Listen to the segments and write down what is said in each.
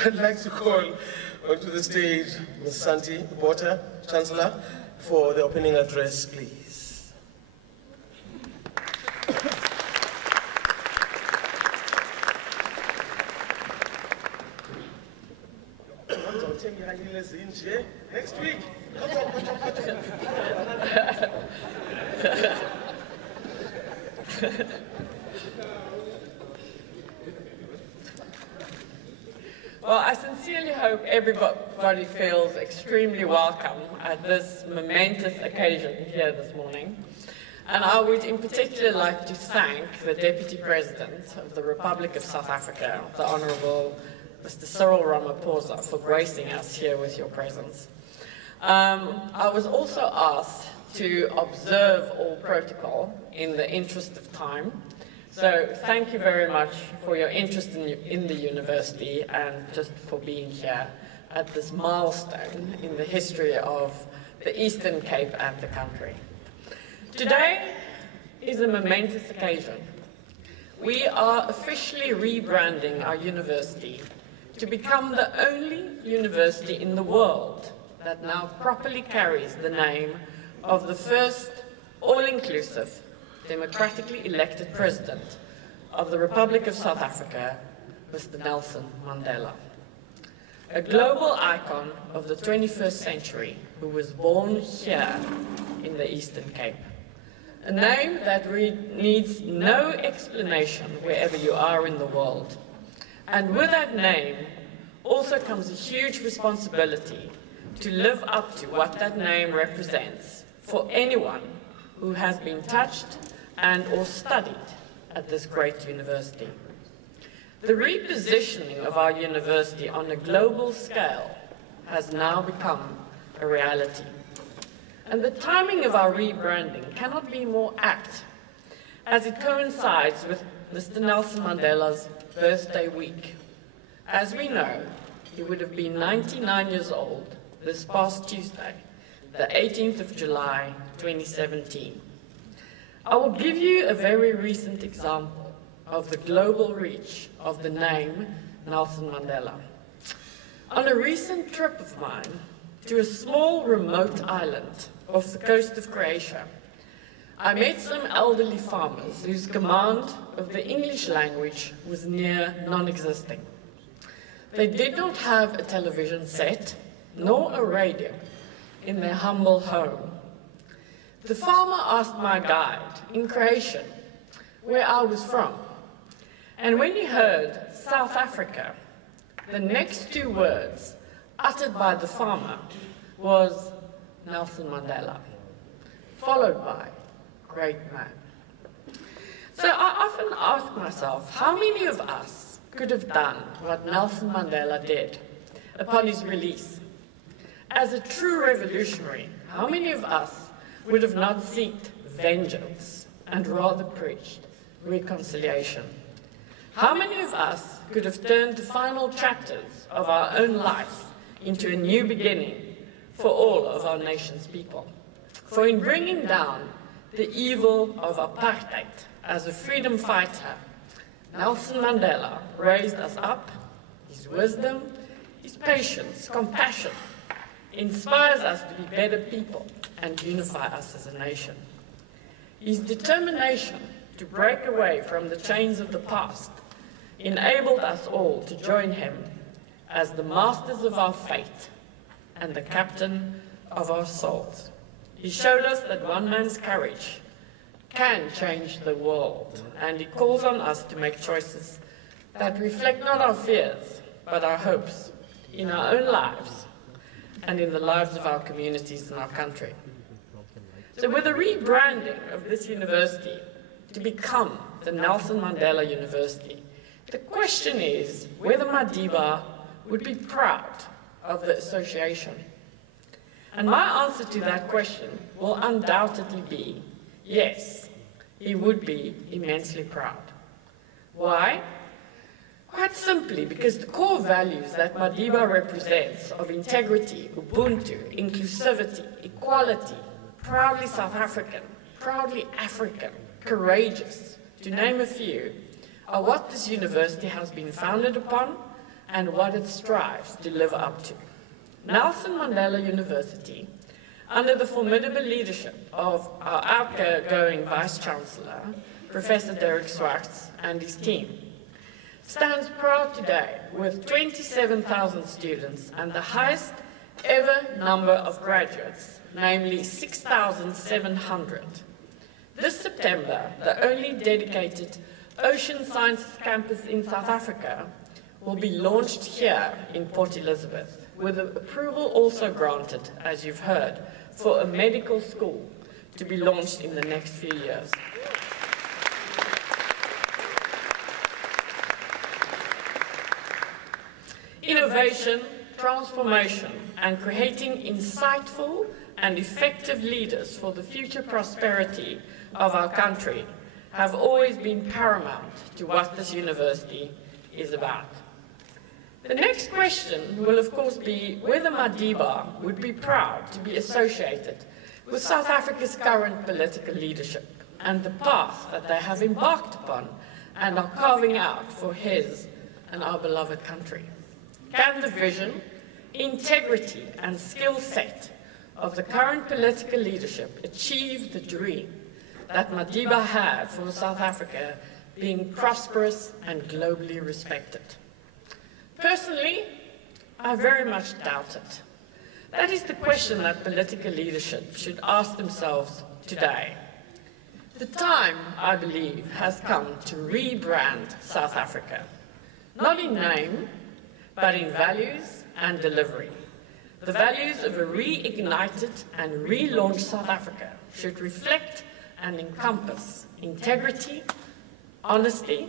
I'd like to call onto the stage Ms. Santie Botha, Chancellor, for the opening address, please. Next week. Well, I sincerely hope everybody feels extremely welcome at this momentous occasion here this morning. And I would in particular like to thank the Deputy President of the Republic of South Africa, the Honourable Mr. Cyril Ramaphosa, for gracing us here with your presence. I was also asked to observe all protocol in the interest of time. So thank you very much for your interest in the university and just for being here at this milestone in the history of the Eastern Cape and the country. Today is a momentous occasion. We are officially rebranding our university to become the only university in the world that now properly carries the name of the first all-inclusive, democratically elected President of the Republic of South Africa, Mr. Nelson Mandela. A global icon of the 21st century who was born here in the Eastern Cape. A name that needs no explanation wherever you are in the world. And with that name also comes a huge responsibility to live up to what that name represents for anyone who has been touched and or studied at this great university. The repositioning of our university on a global scale has now become a reality. And the timing of our rebranding cannot be more apt, as it coincides with Mr. Nelson Mandela's birthday week. As we know, he would have been 99 years old this past Tuesday, the 18th of July, 2017. I will give you a very recent example of the global reach of the name Nelson Mandela. On a recent trip of mine to a small remote island off the coast of Croatia, I met some elderly farmers whose command of the English language was near non-existing. They did not have a television set, nor a radio in their humble home. The farmer asked my guide in Croatian where I was from, and when he heard South Africa, the next two words uttered by the farmer was Nelson Mandela, followed by great man. So I often ask myself, how many of us could have done what Nelson Mandela did upon his release? As a true revolutionary, how many of us would have not sought vengeance and rather preached reconciliation? How many of us could have turned the final chapters of our own life into a new beginning for all of our nation's people? For in bringing down the evil of apartheid as a freedom fighter, Nelson Mandela raised us up. His wisdom, his patience, compassion, inspires us to be better people and unify us as a nation. His determination to break away from the chains of the past enabled us all to join him as the masters of our fate and the captain of our souls. He showed us that one man's courage can change the world, and he calls on us to make choices that reflect not our fears, but our hopes in our own lives and in the lives of our communities and our country. So with the rebranding of this university to become the Nelson Mandela University, the question is whether Madiba would be proud of the association. And my answer to that question will undoubtedly be yes, he would be immensely proud. Why? Quite simply because the core values that Madiba represents of integrity, Ubuntu, inclusivity, equality, proudly South African, proudly African, courageous, to name a few, are what this university has been founded upon and what it strives to live up to. Nelson Mandela University, under the formidable leadership of our outgoing Vice-Chancellor, Professor Derek Swartz, and his team, stands proud today with 27,000 students and the highest ever number of graduates, namely 6,700. This September, the only dedicated Ocean Sciences campus in South Africa will be launched here in Port Elizabeth, with approval also granted, as you've heard, for a medical school to be launched in the next few years. Innovation, transformation, and creating insightful and effective leaders for the future prosperity of our country have always been paramount to what this university is about. The next question will of course be whether Madiba would be proud to be associated with South Africa's current political leadership and the path that they have embarked upon and are carving out for his and our beloved country. Can the vision, integrity, and skill set of the current political leadership achieve the dream that Madiba had for South Africa being prosperous and globally respected? Personally, I very much doubt it. That is the question that political leadership should ask themselves today. The time, I believe, has come to rebrand South Africa, not in name, but in values and delivery. The values of a reignited and relaunched South Africa should reflect and encompass integrity, honesty,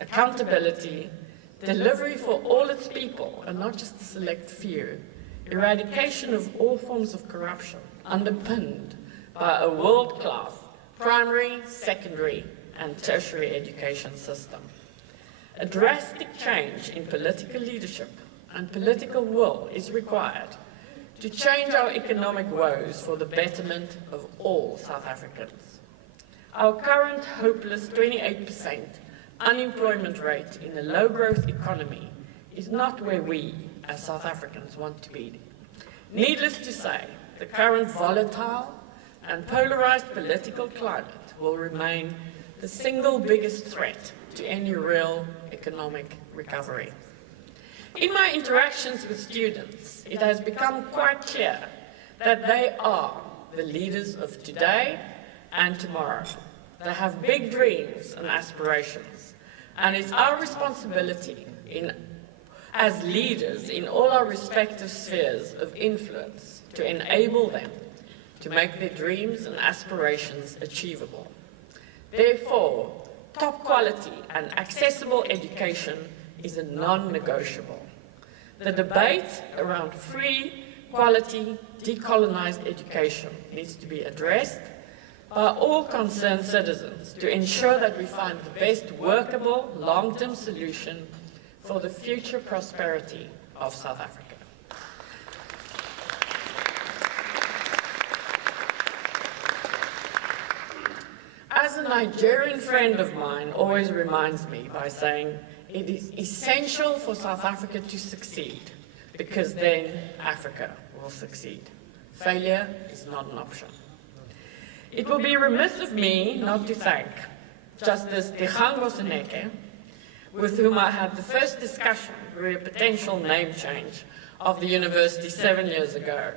accountability, delivery for all its people and not just a select few, eradication of all forms of corruption, underpinned by a world-class primary, secondary, and tertiary education system. A drastic change in political leadership and political will is required to change our economic woes for the betterment of all South Africans. Our current hopeless 28% unemployment rate in a low-growth economy is not where we, as South Africans, want to be. Needless to say, the current volatile and polarized political climate will remain the single biggest threat to any real economic recovery. In my interactions with students, it has become quite clear that they are the leaders of today and tomorrow. They have big dreams and aspirations, and it's our responsibility as leaders in all our respective spheres of influence to enable them to make their dreams and aspirations achievable. Therefore, top quality and accessible education is a non-negotiable. The debate around free, quality, decolonized education needs to be addressed by all concerned citizens to ensure that we find the best workable, long-term solution for the future prosperity of South Africa. As a Nigerian friend of mine always reminds me by saying, it is essential for South Africa to succeed, because then Africa will succeed. Failure is not an option. It will be remiss of me not to thank Justice Dikgang Moseneke, with whom I had the first discussion re a potential name change of the university 7 years ago,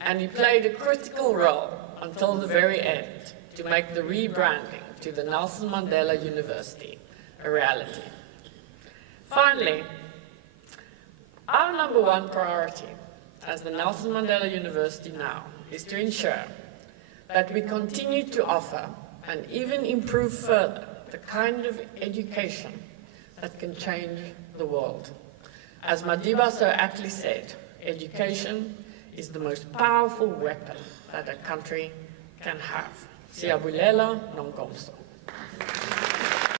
and he played a critical role until the very end to make the rebranding to the Nelson Mandela University a reality. Finally, our number one priority as the Nelson Mandela University now is to ensure that we continue to offer and even improve further the kind of education that can change the world. As Madiba so aptly said, education is the most powerful weapon that a country can have. Siyabulela Nonkomso.